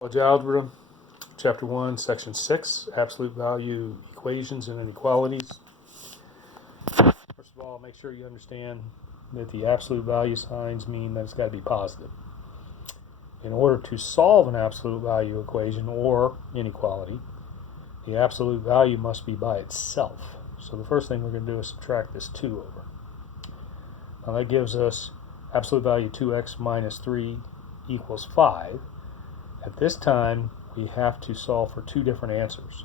College Algebra, Chapter 1, Section 6, Absolute Value Equations and Inequalities. First of all, make sure you understand that the absolute value signs mean that it's got to be positive. In order to solve an absolute value equation or inequality, the absolute value must be by itself. So the first thing we're going to do is subtract this 2 over. Now that gives us absolute value 2x minus 3 equals 5. At this time, we have to solve for two different answers,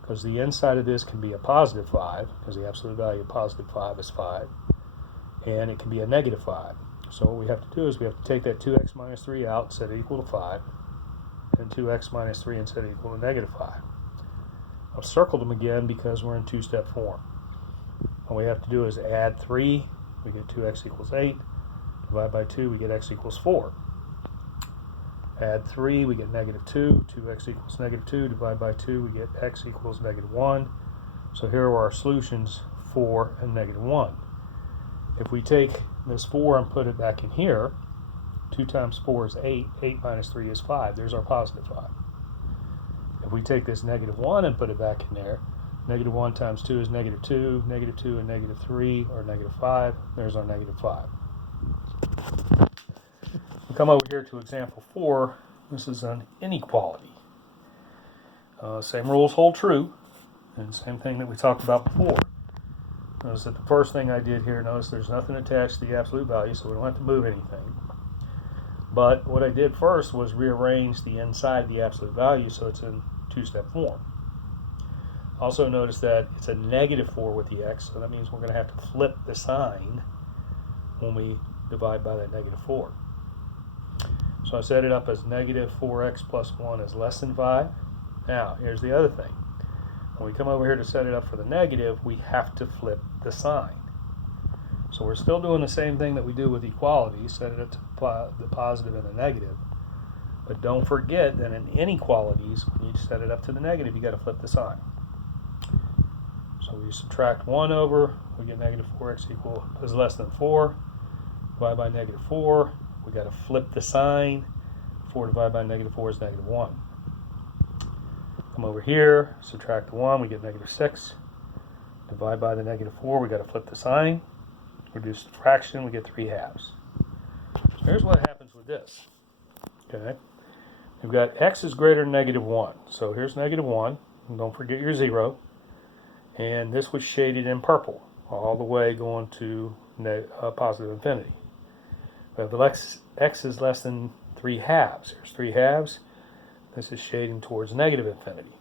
because the inside of this can be a positive 5, because the absolute value of positive 5 is 5, and it can be a negative 5. So what we have to do is we have to take that 2x minus 3 out, set it equal to 5, and 2x minus 3 and set it equal to negative 5. I've circled them again because we're in two-step form. All we have to do is add 3, we get 2x equals 8, divide by 2, we get x equals 4. Add 3, we get negative 2, 2x equals negative 2, divide by 2, we get x equals negative 1. So here are our solutions, 4 and negative 1. If we take this 4 and put it back in here, 2 times 4 is 8, 8 minus 3 is 5, there's our positive 5. If we take this negative 1 and put it back in there, negative 1 times 2 is negative 2 and negative 3 are negative 5, there's our negative 5. We come over here to example 4. This is an inequality. Same rules hold true, and same thing that we talked about before. Notice that the first thing I did here, notice there's nothing attached to the absolute value, so we don't have to move anything. But what I did first was rearrange the inside of the absolute value so it's in two-step form. Also notice that it's a negative 4 with the x, so that means we're going to have to flip the sign when we divide by that negative 4. So I set it up as negative 4x plus 1 is less than 5. Now, here's the other thing. When we come over here to set it up for the negative, we have to flip the sign. So we're still doing the same thing that we do with equality, set it up to the positive and the negative. But don't forget that in inequalities, when you set it up to the negative, you got to flip the sign. So we subtract 1 over, we get negative 4x is less than 4. Divide by negative 4. We got to flip the sign. 4 divided by negative 4 is negative 1. Come over here, subtract the 1, we get negative 6. Divide by the negative 4, we got to flip the sign. Reduce the fraction, we get 3 halves. So here's what happens with this. Okay, we've got x is greater than negative 1. So here's negative 1, and don't forget your 0. And this was shaded in purple, all the way going to positive infinity. If x is less than 3 halves, here's 3 halves, this is shading towards negative infinity.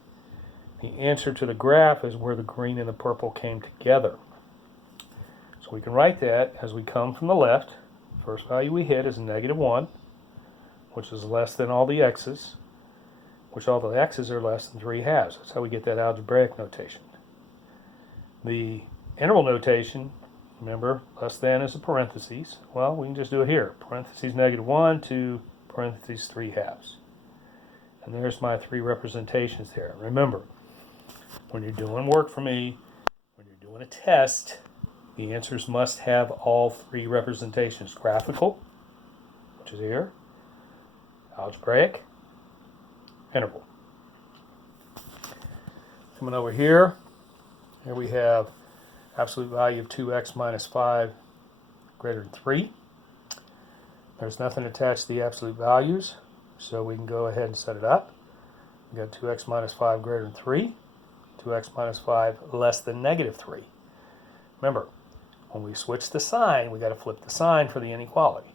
The answer to the graph is where the green and the purple came together. So we can write that as we come from the left. First value we hit is negative 1, which is less than all the x's, which all the x's are less than 3 halves. That's how we get that algebraic notation. The interval notation, remember, less than is a parentheses. Well, we can just do it here. Parentheses negative 1 to parentheses 3 halves. And there's my 3 representations there. Remember, when you're doing work for me, when you're doing a test, the answers must have all 3 representations. Graphical, which is here, algebraic, interval. Coming over here we have absolute value of 2x minus 5 greater than 3. There's nothing attached to the absolute values, so we can go ahead and set it up. We got 2x minus 5 greater than 3, 2x minus 5 less than negative 3. Remember, when we switch the sign, we got to flip the sign for the inequality.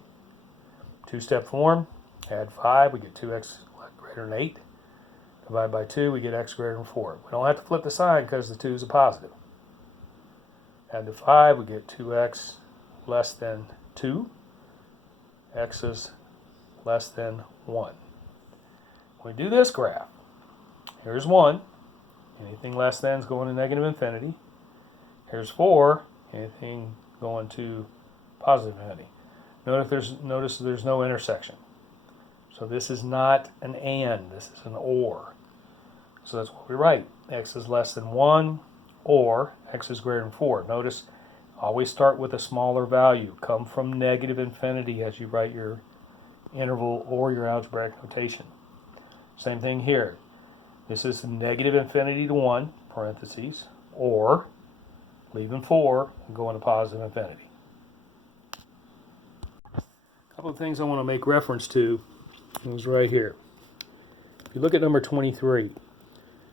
Two-step form, add 5, we get 2x greater than 8. Divide by 2, we get x greater than 4. We don't have to flip the sign because the 2 is a positive. Add to 5, we get 2x less than 2. X is less than 1. When we do this graph, here's 1. Anything less than is going to negative infinity. Here's 4. Anything going to positive infinity. Notice there's no intersection. So this is not an and, this is an or. So that's what we write. X is less than 1 or x is greater than 4. Notice, always start with a smaller value. Come from negative infinity as you write your interval or your algebraic notation. Same thing here. This is negative infinity to 1, parentheses, or leaving 4 and going to positive infinity. A couple of things I want to make reference to is right here. If you look at number 23, it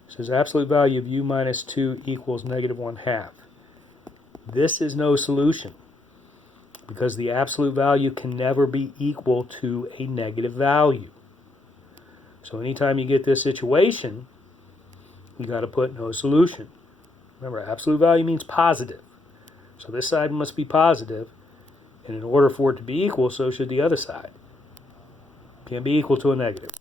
says absolute value of u minus 2 equals negative 1/2. This is no solution because the absolute value can never be equal to a negative value. So anytime you get this situation, you got to put no solution. Remember, absolute value means positive. So this side must be positive, and in order for it to be equal, so should the other side. Can't be equal to a negative.